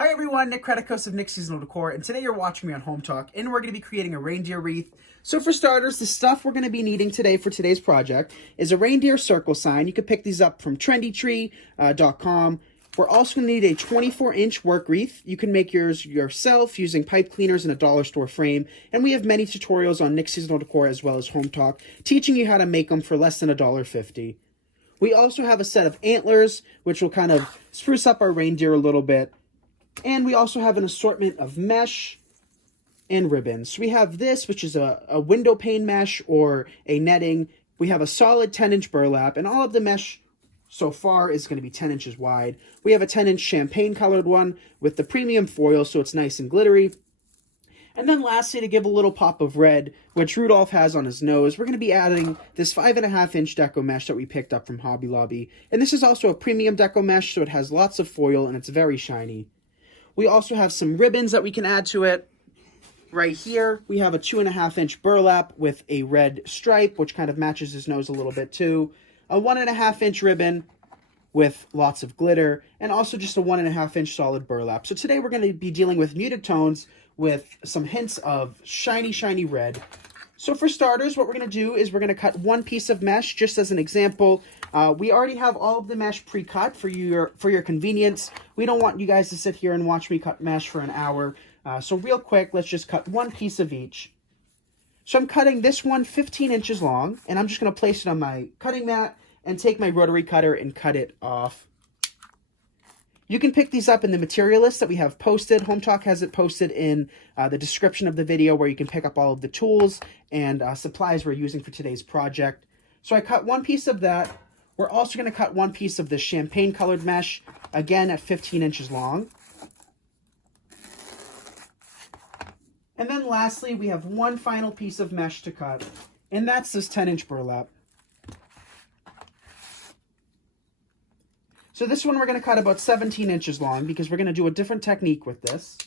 Hi everyone, Nick Kretikos of Nick's Seasonal Decor, and today you're watching me on Hometalk, and we're going to be creating a reindeer wreath. So for starters, the stuff we're going to be needing today for today's project is a reindeer circle sign. You can pick these up from trendytree.com. We're also going to need a 24-inch work wreath. You can make yours yourself using pipe cleaners and a dollar store frame, and we have many tutorials on Nick's Seasonal Decor as well as Hometalk, teaching you how to make them for less than $1.50. We also have a set of antlers, which will kind of spruce up our reindeer a little bit. And we also have an assortment of mesh and ribbons. So we have this, which is a window pane mesh or a netting. We have a solid 10-inch burlap, and all of the mesh so far is going to be 10 inches wide. We have a 10-inch champagne colored one with the premium foil, so it's nice and glittery. And then lastly, to give a little pop of red, which Rudolph has on his nose, we're going to be adding this 5.5-inch deco mesh that we picked up from Hobby Lobby. And this is also a premium deco mesh, so it has lots of foil and it's very shiny. We also have some ribbons that we can add to it. Right here, we have a 2.5-inch burlap with a red stripe, which kind of matches his nose a little bit too. A 1.5-inch ribbon with lots of glitter, and also just a 1.5-inch solid burlap. So today we're going to be dealing with muted tones with some hints of shiny, shiny red. So for starters, what we're going to do is we're going to cut one piece of mesh, just as an example. We already have all of the mesh pre-cut for your convenience. We don't want you guys to sit here and watch me cut mesh for an hour. So real quick, let's just cut one piece of each. So I'm cutting this one 15 inches long, and I'm just going to place it on my cutting mat and take my rotary cutter and cut it off. You can pick these up in the material list that we have posted. Hometalk has it posted in the description of the video where you can pick up all of the tools and supplies we're using for today's project. So I cut one piece of that. We're also going to cut one piece of the champagne colored mesh, again at 15 inches long. And then lastly, we have one final piece of mesh to cut, and that's this 10-inch burlap. So this one we're going to cut about 17 inches long because we're going to do a different technique with this.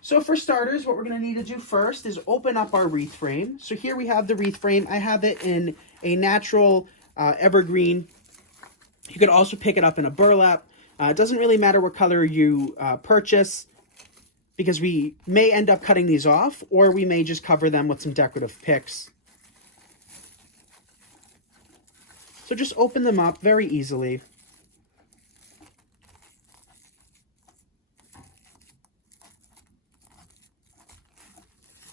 So for starters, what we're going to need to do first is open up our wreath frame. So here we have the wreath frame. I have it in a natural evergreen. You could also pick it up in a burlap. It doesn't really matter what color you purchase because we may end up cutting these off, or we may just cover them with some decorative picks. So just open them up very easily.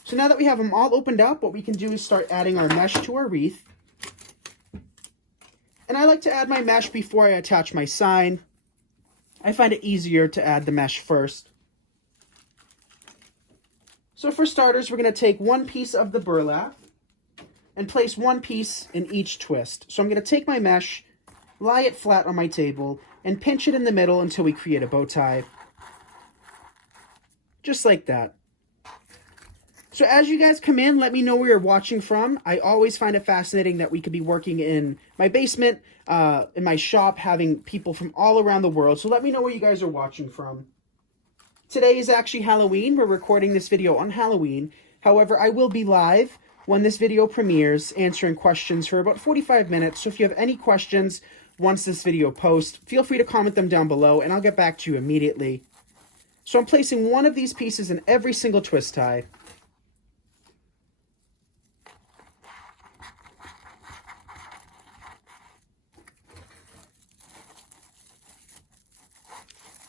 So now that we have them all opened up, what we can do is start adding our mesh to our wreath. And I like to add my mesh before I attach my sign. I find it easier to add the mesh first. So for starters, we're going to take one piece of the burlap and place one piece in each twist. So I'm going to take my mesh, lie it flat on my table, and pinch it in the middle until we create a bow tie. Just like that. So as you guys come in, let me know where you're watching from. I always find it fascinating that we could be working in my basement, in my shop, having people from all around the world. So let me know where you guys are watching from. Today is actually Halloween. We're recording this video on Halloween. However, I will be live when this video premieres, answering questions for about 45 minutes. So if you have any questions once this video posts, feel free to comment them down below and I'll get back to you immediately. So I'm placing one of these pieces in every single twist tie.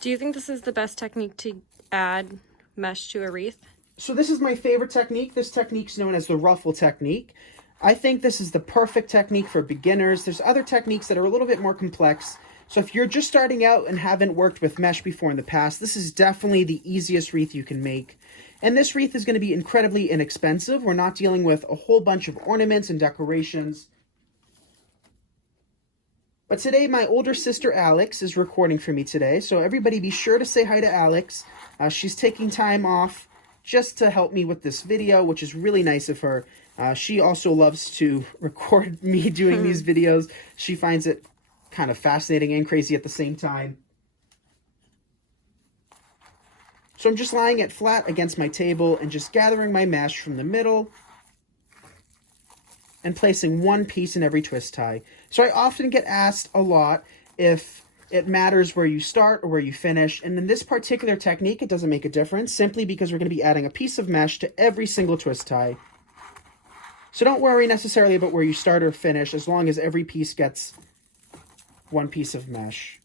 Do you think this is the best technique to add mesh to a wreath? So this is my favorite technique. This technique's known as the ruffle technique. I think this is the perfect technique for beginners. There's other techniques that are a little bit more complex. So if you're just starting out and haven't worked with mesh before in the past, this is definitely the easiest wreath you can make. And this wreath is going to be incredibly inexpensive. We're not dealing with a whole bunch of ornaments and decorations. But today, my older sister Alex is recording for me today. So everybody be sure to say hi to Alex. She's taking time off just to help me with this video, which is really nice of her. She also loves to record me doing these videos. She finds it kind of fascinating and crazy at the same time. So I'm just lying it flat against my table and just gathering my mesh from the middle and placing one piece in every twist tie. So I often get asked a lot if it matters where you start or where you finish. And in this particular technique, it doesn't make a difference simply because we're going to be adding a piece of mesh to every single twist tie. So don't worry necessarily about where you start or finish as long as every piece gets one piece of mesh.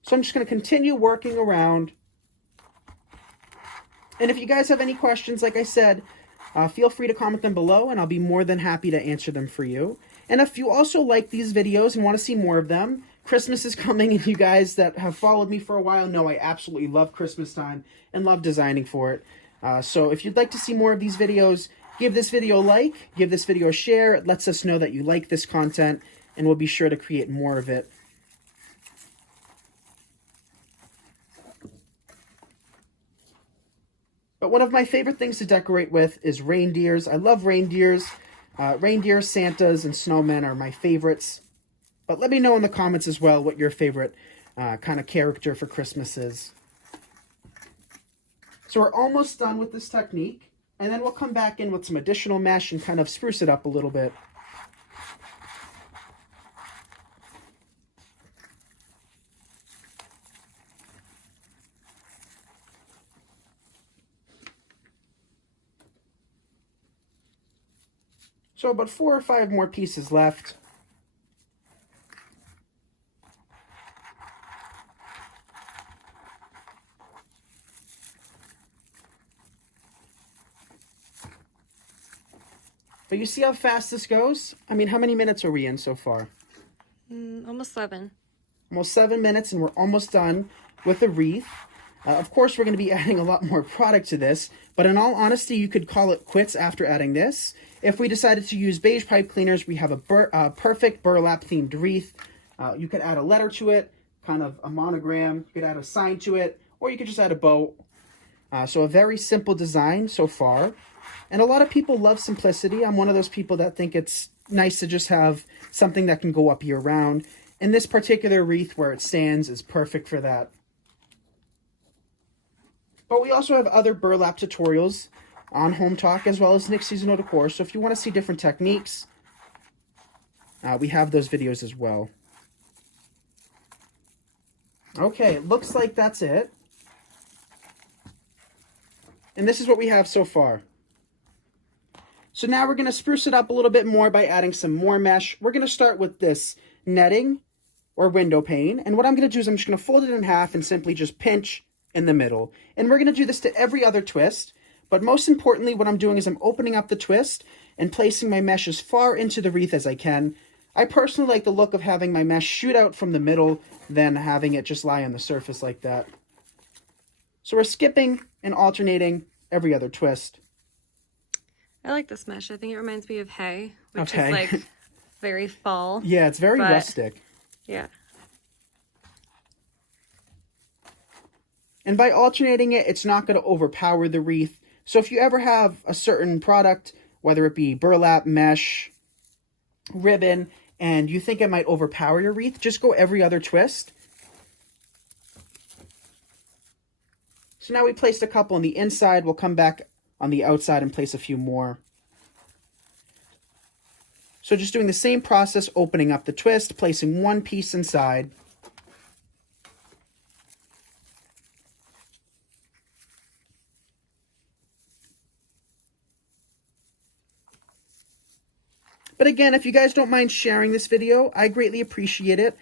So I'm just going to continue working around. And if you guys have any questions, like I said, feel free to comment them below and I'll be more than happy to answer them for you. And if you also like these videos and want to see more of them, Christmas is coming, and you guys that have followed me for a while know I absolutely love Christmas time and love designing for it. So if you'd like to see more of these videos, give this video a like, give this video a share. It lets us know that you like this content, and we'll be sure to create more of it. But one of my favorite things to decorate with is reindeers. I love reindeers. Reindeers, Santas, and snowmen are my favorites. But let me know in the comments as well what your favorite kind of character for Christmas is. So we're almost done with this technique. And then we'll come back in with some additional mesh and kind of spruce it up a little bit. So about 4 or 5 more pieces left. But you see how fast this goes? I mean, how many minutes are we in so far? Almost 7. Almost 7 minutes, and we're almost done with the wreath. Of course, we're going to be adding a lot more product to this, but in all honesty, you could call it quits after adding this. If we decided to use beige pipe cleaners, we have a perfect burlap-themed wreath. You could add a letter to it, kind of a monogram. You could add a sign to it, or you could just add a bow. So a very simple design so far. And a lot of people love simplicity. I'm one of those people that think it's nice to just have something that can go up year-round. And this particular wreath where it stands is perfect for that. But we also have other burlap tutorials on Hometalk as well as Nick's Seasonal Decor. So if you want to see different techniques, we have those videos as well. Okay, it looks like that's it. And this is what we have so far. So now we're going to spruce it up a little bit more by adding some more mesh. We're going to start with this netting or window pane. And what I'm going to do is I'm just going to fold it in half and simply just pinch in the middle. And we're going to do this to every other twist. But most importantly, what I'm doing is I'm opening up the twist and placing my mesh as far into the wreath as I can. I personally like the look of having my mesh shoot out from the middle than having it just lie on the surface like that. So we're skipping and alternating every other twist. I like this mesh. I think it reminds me of hay, which Okay. is like very fall. Yeah, it's very rustic. Yeah. And by alternating it, it's not going to overpower the wreath. So if you ever have a certain product, whether it be burlap, mesh, ribbon, and you think it might overpower your wreath, just go every other twist. So now we placed a couple on the inside. We'll come back on the outside and place a few more. So just doing the same process, opening up the twist, placing one piece inside. But again, if you guys don't mind sharing this video, I greatly appreciate it.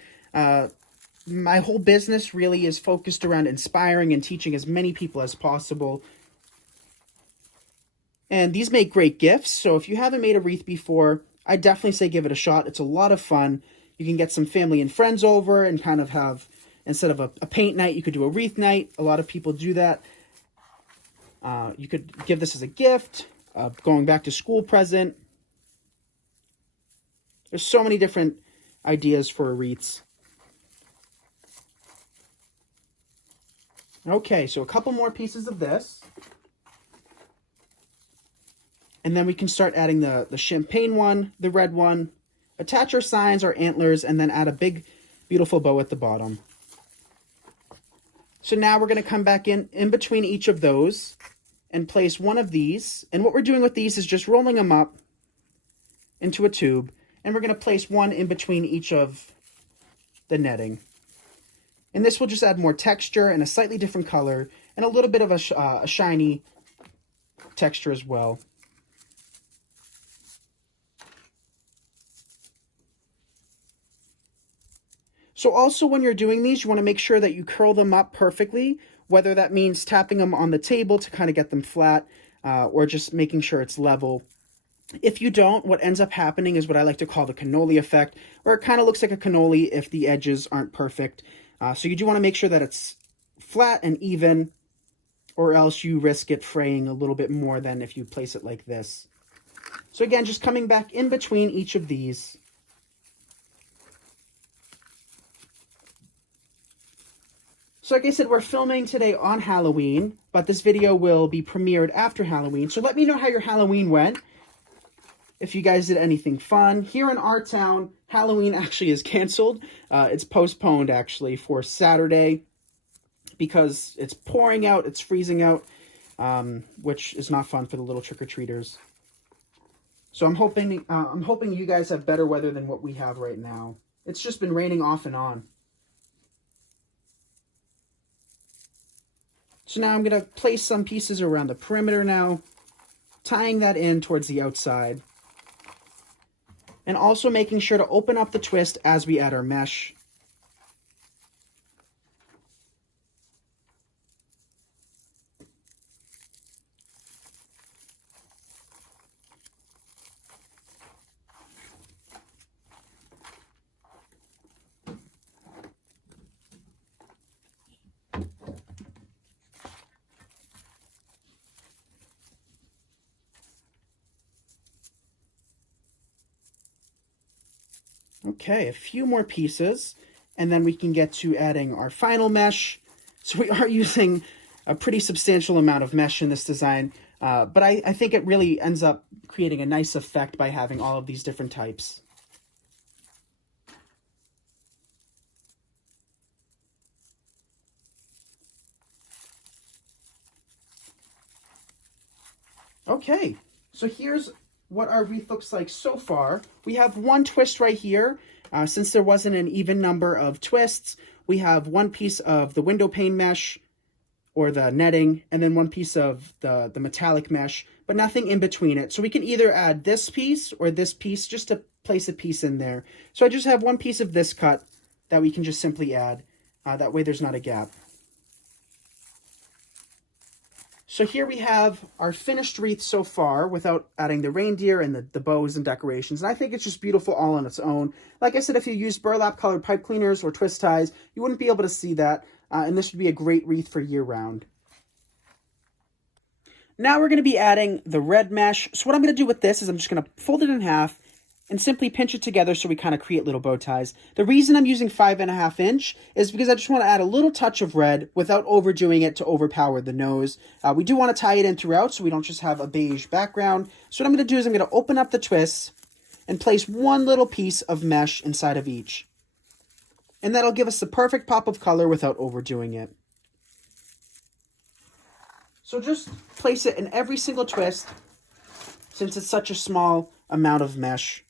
My whole business really is focused around inspiring and teaching as many people as possible. And these make great gifts, so if you haven't made a wreath before, I definitely say give it a shot. It's a lot of fun. You can get some family and friends over and kind of have, instead of a paint night, you could do a wreath night. A lot of people do that. You could give this as a gift, going back to school present. There's so many different ideas for wreaths. Okay, so a couple more pieces of this. And then we can start adding the champagne one, the red one, attach our signs, our antlers, and then add a big, beautiful bow at the bottom. So now we're going to come back in between each of those and place one of these. And what we're doing with these is just rolling them up into a tube. and we're going to place one in between each of the netting. And this will just add more texture and a slightly different color and a little bit of a shiny texture as well. So also when you're doing these, you want to make sure that you curl them up perfectly, whether that means tapping them on the table to kind of get them flat, or just making sure it's level. If you don't, what ends up happening is what I like to call the cannoli effect, where it kind of looks like a cannoli if the edges aren't perfect. So you do want to make sure that it's flat and even, or else you risk it fraying a little bit more than if you place it like this. So again, just coming back in between each of these. So like I said, we're filming today on Halloween, but this video will be premiered after Halloween. So let me know how your Halloween went. If you guys did anything fun. Here in our town, Halloween actually is canceled. It's postponed actually for Saturday because it's pouring out, it's freezing out, which is not fun for the little trick-or-treaters. So I'm hoping you guys have better weather than what we have right now. It's just been raining off and on. So now I'm going to place some pieces around the perimeter now, tying that in towards the outside. And also making sure to open up the twist as we add our mesh. Okay, a few more pieces, and then we can get to adding our final mesh. So we are using a pretty substantial amount of mesh in this design, but I think it really ends up creating a nice effect by having all of these different types. Okay, so here's what our wreath looks like so far. We have one twist right here. Since there wasn't an even number of twists, we have one piece of the window pane mesh or the netting, and then one piece of the metallic mesh, but nothing in between it. So we can either add this piece or this piece just to place a piece in there. So I just have one piece of this cut that we can just simply add. That way there's not a gap. So here we have our finished wreath so far without adding the reindeer and the bows and decorations. And I think it's just beautiful all on its own. Like I said, if you use burlap colored pipe cleaners or twist ties, you wouldn't be able to see that. And this would be a great wreath for year round. Now we're going to be adding the red mesh. So what I'm going to do with this is I'm just going to fold it in half and simply pinch it together so we kind of create little bow ties. The reason I'm using 5.5 inch is because I just want to add a little touch of red without overdoing it to overpower the nose. We do want to tie it in throughout so we don't just have a beige background. So what I'm going to do is I'm going to open up the twists and place one little piece of mesh inside of each. And that'll give us the perfect pop of color without overdoing it. So just place it in every single twist since it's such a small amount of mesh.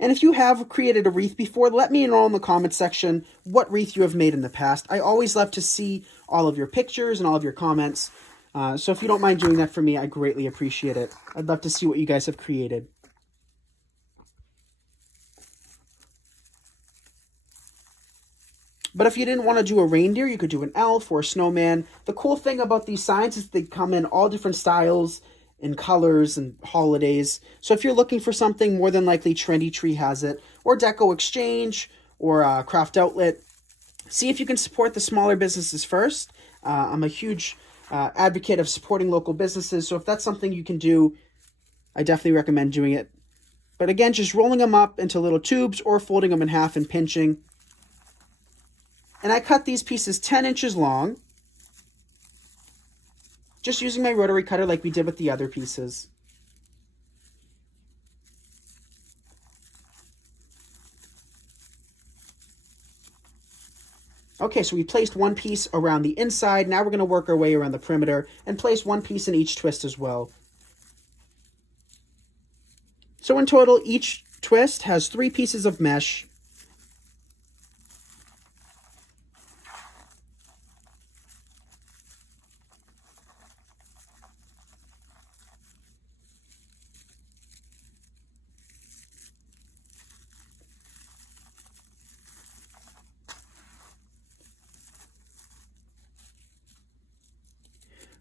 And if you have created a wreath before, let me know in the comments section what wreath you have made in the past. I always love to see all of your pictures and all of your comments. So if you don't mind doing that for me, I greatly appreciate it. I'd love to see what you guys have created. But if you didn't want to do a reindeer, you could do an elf or a snowman. The cool thing about these signs is they come in all different styles and colors and holidays. So if you're looking for something, more than likely Trendy Tree has it, or Deco Exchange, or Craft Outlet. See if you can support the smaller businesses first. I'm a huge advocate of supporting local businesses, so if that's something you can do, I definitely recommend doing it. But again, just rolling them up into little tubes or folding them in half and pinching. And I cut these pieces 10 inches long, just using my rotary cutter like we did with the other pieces. Okay, so we placed one piece around the inside. Now we're going to work our way around the perimeter and place one piece in each twist as well. So in total, each twist has 3 pieces of mesh.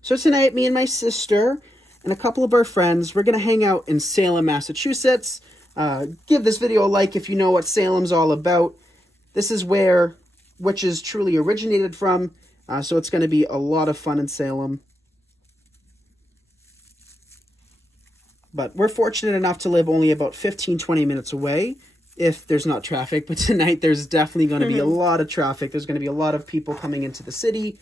So tonight, me and my sister and a couple of our friends, we're going to hang out in Salem, Massachusetts. Give this video a like if you know what Salem's all about. This is where witches truly originated from, so it's going to be a lot of fun in Salem. But we're fortunate enough to live only about 15-20 minutes away, if there's not traffic. But tonight, there's definitely going to be a lot of traffic. There's going to be a lot of people coming into the city.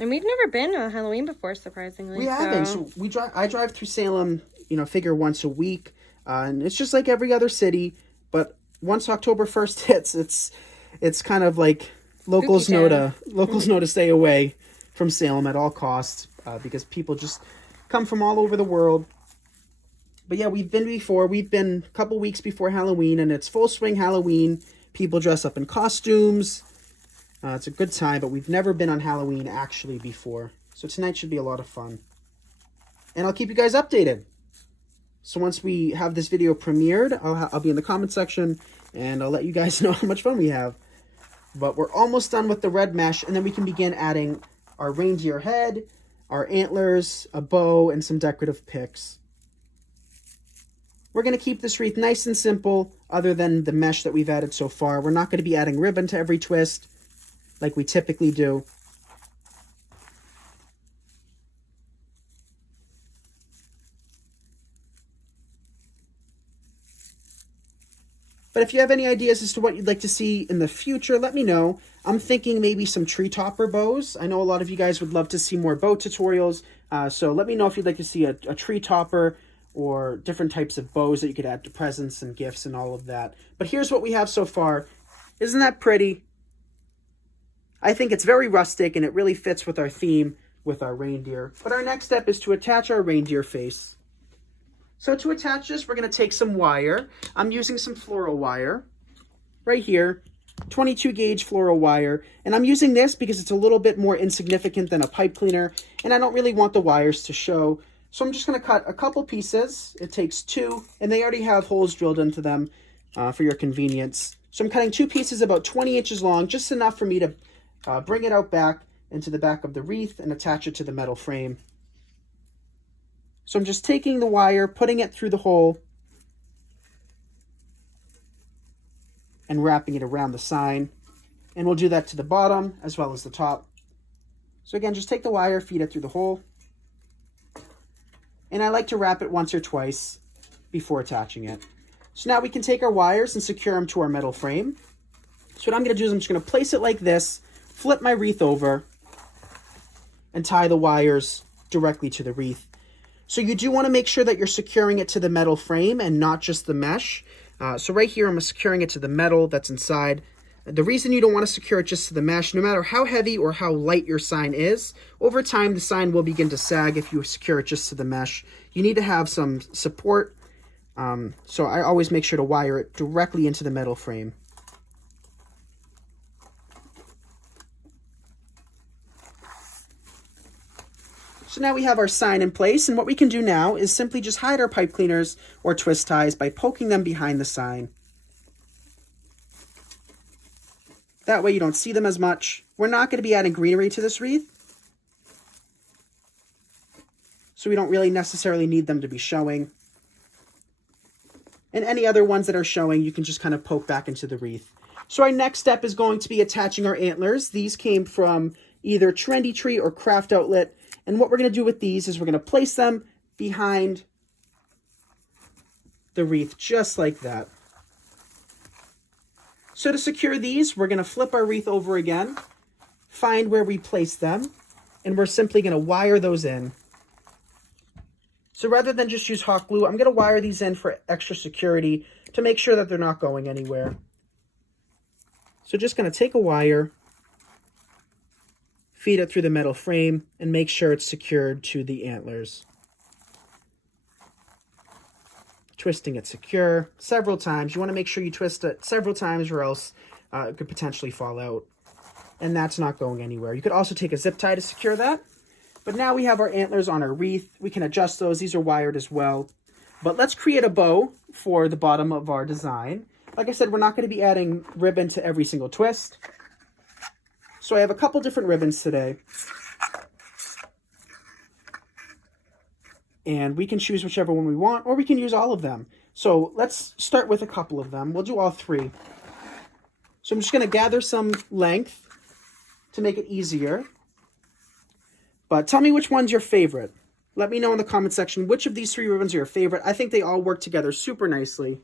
And we've never been on Halloween before, surprisingly. We haven't. So I drive through Salem, figure once a week. And it's just like every other city. But once October 1st hits, it's kind of like locals know to stay away from Salem at all costs, because people just come from all over the world. But yeah, we've been before. We've been a couple weeks before Halloween, and it's full swing Halloween. People dress up in costumes. It's a good time, but we've never been on Halloween actually before. So tonight should be a lot of fun. And I'll keep you guys updated. So once we have this video premiered, I'll be in the comment section, and I'll let you guys know how much fun we have. But we're almost done with the red mesh, and then we can begin adding our reindeer head, our antlers, a bow, and some decorative picks. We're going to keep this wreath nice and simple, other than the mesh that we've added so far. We're not going to be adding ribbon to every twist like we typically do. But if you have any ideas as to what you'd like to see in the future, let me know. I'm thinking maybe some tree topper bows. I know a lot of you guys would love to see more bow tutorials, so let me know if you'd like to see a tree topper or different types of bows that you could add to presents and gifts and all of that. But here's what we have so far. Isn't that pretty? I think it's very rustic, and it really fits with our theme with our reindeer. But our next step is to attach our reindeer face. So to attach this, we're going to take some wire. I'm using some floral wire right here, 22 gauge floral wire. And I'm using this because it's a little bit more insignificant than a pipe cleaner, and I don't really want the wires to show. So I'm just going to cut a couple pieces. It takes 2, and they already have holes drilled into them for your convenience. So I'm cutting 2 pieces about 20 inches long, just enough for me to bring it out back into the back of the wreath and attach it to the metal frame. So I'm just taking the wire, putting it through the hole, and wrapping it around the sign. And we'll do that to the bottom as well as the top. So again, just take the wire, feed it through the hole. And I like to wrap it once or twice before attaching it. So now we can take our wires and secure them to our metal frame. So what I'm going to do is I'm just going to place it like this, flip my wreath over, and tie the wires directly to the wreath. So you do want to make sure that you're securing it to the metal frame and not just the mesh. So right here, I'm securing it to the metal that's inside. The reason you don't want to secure it just to the mesh, no matter how heavy or how light your sign is, over time the sign will begin to sag if you secure it just to the mesh. You need to have some support. So I always make sure to wire it directly into the metal frame. So now we have our sign in place, and what we can do now is simply just hide our pipe cleaners or twist ties by poking them behind the sign. That way you don't see them as much. We're not going to be adding greenery to this wreath, so we don't really necessarily need them to be showing. And any other ones that are showing, you can just kind of poke back into the wreath. So our next step is going to be attaching our antlers. These came from either Trendy Tree or Craft Outlet. And what we're going to do with these is we're going to place them behind the wreath, just like that. So to secure these, we're going to flip our wreath over again, find where we placed them, and we're simply going to wire those in. So rather than just use hot glue, I'm going to wire these in for extra security to make sure that they're not going anywhere. So just going to take a wire, feed it through the metal frame, and make sure it's secured to the antlers. Twisting it secure several times. You want to make sure you twist it several times or else it could potentially fall out. And that's not going anywhere. You could also take a zip tie to secure that. But now we have our antlers on our wreath. We can adjust those. These are wired as well. But let's create a bow for the bottom of our design. Like I said, we're not going to be adding ribbon to every single twist. So I have a couple different ribbons today. And we can choose whichever one we want, or we can use all of them. So let's start with a couple of them. We'll do all three. So I'm just going to gather some length to make it easier. But tell me which one's your favorite. Let me know in the comment section which of these three ribbons are your favorite. I think they all work together super nicely.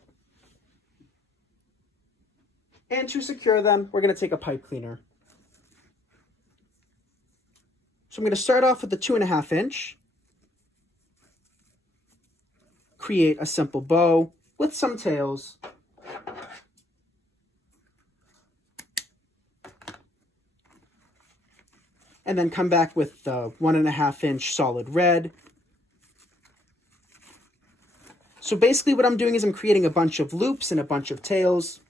And to secure them, we're going to take a pipe cleaner. So I'm going to start off with the 2.5 inch. Create a simple bow with some tails. And then come back with the 1.5 inch solid red. So basically what I'm doing is I'm creating a bunch of loops and a bunch of tails.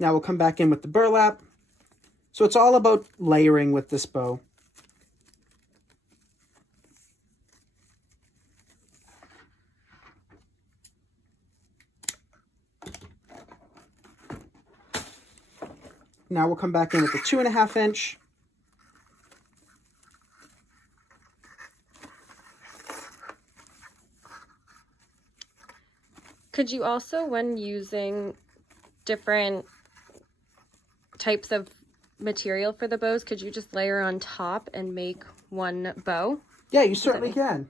Now we'll come back in with the burlap. So it's all about layering with this bow. Now we'll come back in with the 2.5 inch. Could you also, when using different types of material for the bows, could you just layer on top and make one bow? Yeah, you certainly can.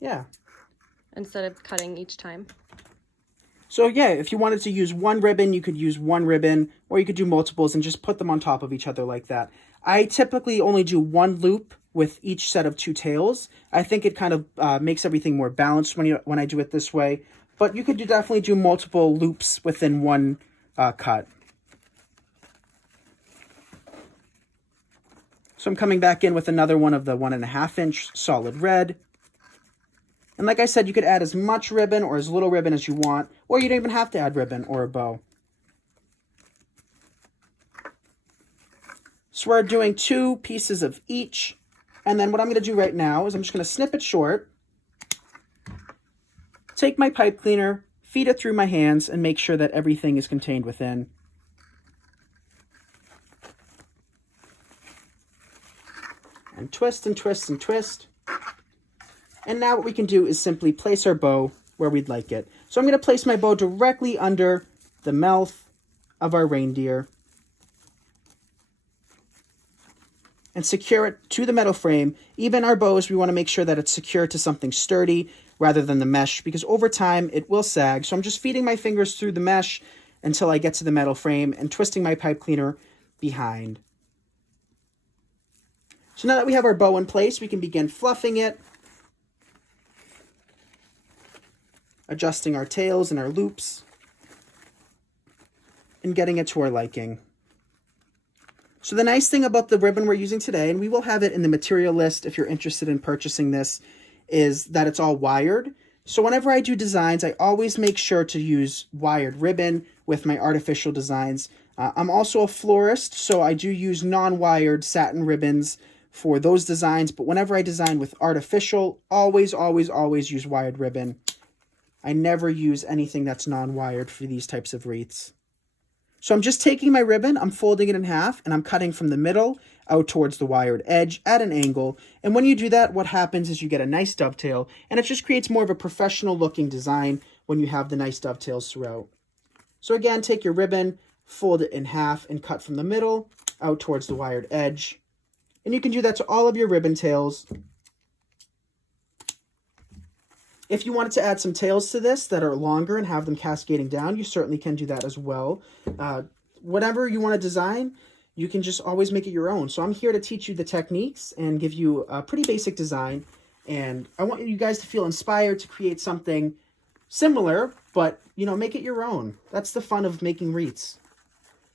Yeah. Instead of cutting each time. So yeah, if you wanted to use one ribbon, you could use one ribbon, or you could do multiples and just put them on top of each other like that. I typically only do one loop with each set of 2 tails. I think it kind of makes everything more balanced when I do it this way. But you could definitely do multiple loops within one cut. So I'm coming back in with another one of the 1.5 inch solid red. And like I said, you could add as much ribbon or as little ribbon as you want, or you don't even have to add ribbon or a bow. So we're doing 2 pieces of each. And then what I'm going to do right now is I'm just going to snip it short, take my pipe cleaner, feed it through my hands, and make sure that everything is contained within. And twist and twist and twist. And now what we can do is simply place our bow where we'd like it. So I'm going to place my bow directly under the mouth of our reindeer and secure it to the metal frame. Even our bows, we want to make sure that it's secure to something sturdy rather than the mesh, because over time it will sag. So I'm just feeding my fingers through the mesh until I get to the metal frame and twisting my pipe cleaner behind. So now that we have our bow in place, we can begin fluffing it, adjusting our tails and our loops, and getting it to our liking. So the nice thing about the ribbon we're using today, and we will have it in the material list if you're interested in purchasing this, is that it's all wired. So whenever I do designs, I always make sure to use wired ribbon with my artificial designs. I'm also a florist, so I do use non-wired satin ribbons for those designs, but whenever I design with artificial, always use wired ribbon. I never use anything that's non-wired for these types of wreaths. So I'm just taking my ribbon, I'm folding it in half, and I'm cutting from the middle out towards the wired edge at an angle. And when you do that, what happens is you get a nice dovetail, and it just creates more of a professional looking design when you have the nice dovetails throughout. So again, take your ribbon, fold it in half, and cut from the middle out towards the wired edge. And you can do that to all of your ribbon tails. If you wanted to add some tails to this that are longer and have them cascading down, you certainly can do that as well. Whatever you want to design, you can just always make it your own. So I'm here to teach you the techniques and give you a pretty basic design. And I want you guys to feel inspired to create something similar, but, you know, make it your own. That's the fun of making wreaths.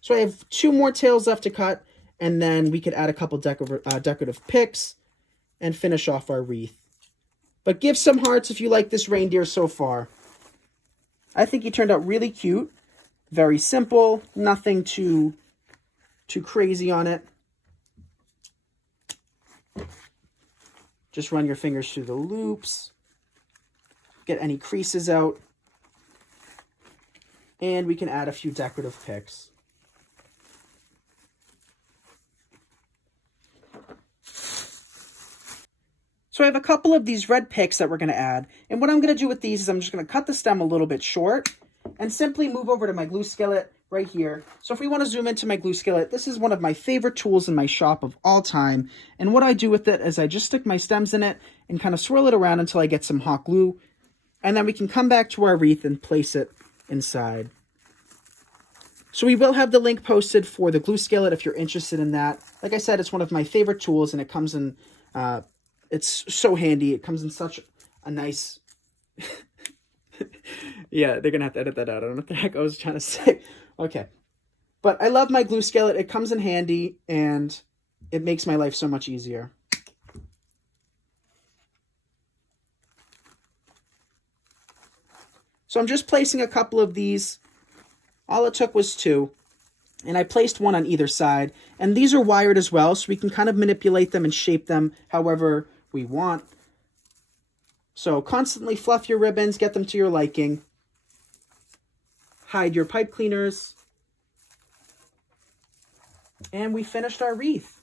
So I have 2 more tails left to cut, and then we could add a couple decorative picks and finish off our wreath. But give some hearts if you like this reindeer so far. I think he turned out really cute. Very simple, nothing too crazy on it. Just run your fingers through the loops. Get any creases out. And we can add a few decorative picks. So I have a couple of these red picks that we're going to add. And what I'm going to do with these is I'm just going to cut the stem a little bit short and simply move over to my glue skillet right here. So if we want to zoom into my glue skillet, this is one of my favorite tools in my shop of all time. And what I do with it is I just stick my stems in it and kind of swirl it around until I get some hot glue. And then we can come back to our wreath and place it inside. So we will have the link posted for the glue skillet if you're interested in that. Like I said, it's one of my favorite tools, and it comes in, it's so handy. It comes in such a nice... Yeah, they're going to have to edit that out. I don't know what the heck I was trying to say. Okay. But I love my glue skillet. It comes in handy, and it makes my life so much easier. So I'm just placing a couple of these. All it took was 2. And I placed 1 on either side. And these are wired as well, so we can kind of manipulate them and shape them however we want. So constantly fluff your ribbons, get them to your liking. Hide your pipe cleaners. And we finished our wreath.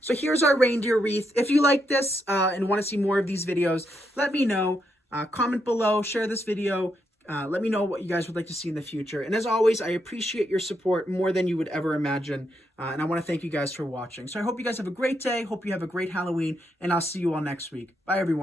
So here's our reindeer wreath. If you like this and want to see more of these videos, let me know. Comment below, share this video. Let me know what you guys would like to see in the future. And as always, I appreciate your support more than you would ever imagine. And I want to thank you guys for watching. So I hope you guys have a great day. Hope you have a great Halloween. And I'll see you all next week. Bye, everyone.